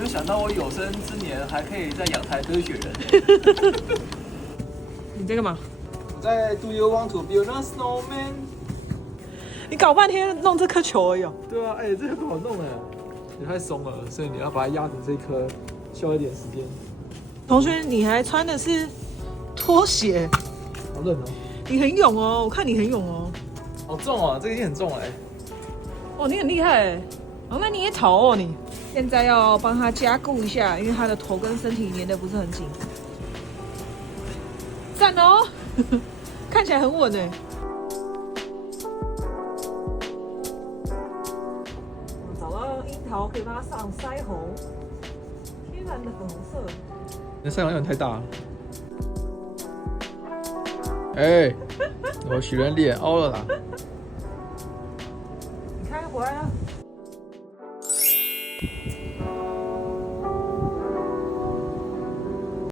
没有想到我有生之年还可以在阳台堆雪人。你在干嘛？我在 Do you want to build a snowman？ 你搞半天弄这颗球而已哦。对啊，哎、这个不好弄哎，也太松了，所以你要把它压成这颗，需要一点时间。同学，你还穿的是拖鞋，好冷哦，你很勇哦，我看你很勇哦。好重哦，这个已经很重了哎。哦，你很厉害哎。哦，那你也头哦你。现在要帮他加固一下，因为他的头跟身体粘的不是很紧。赞哦，看起来很稳哎。找到樱桃可以帮它上腮红，天然的粉红色。你的腮红有点太大了。哎、我许人脸凹了啦。你看回来了。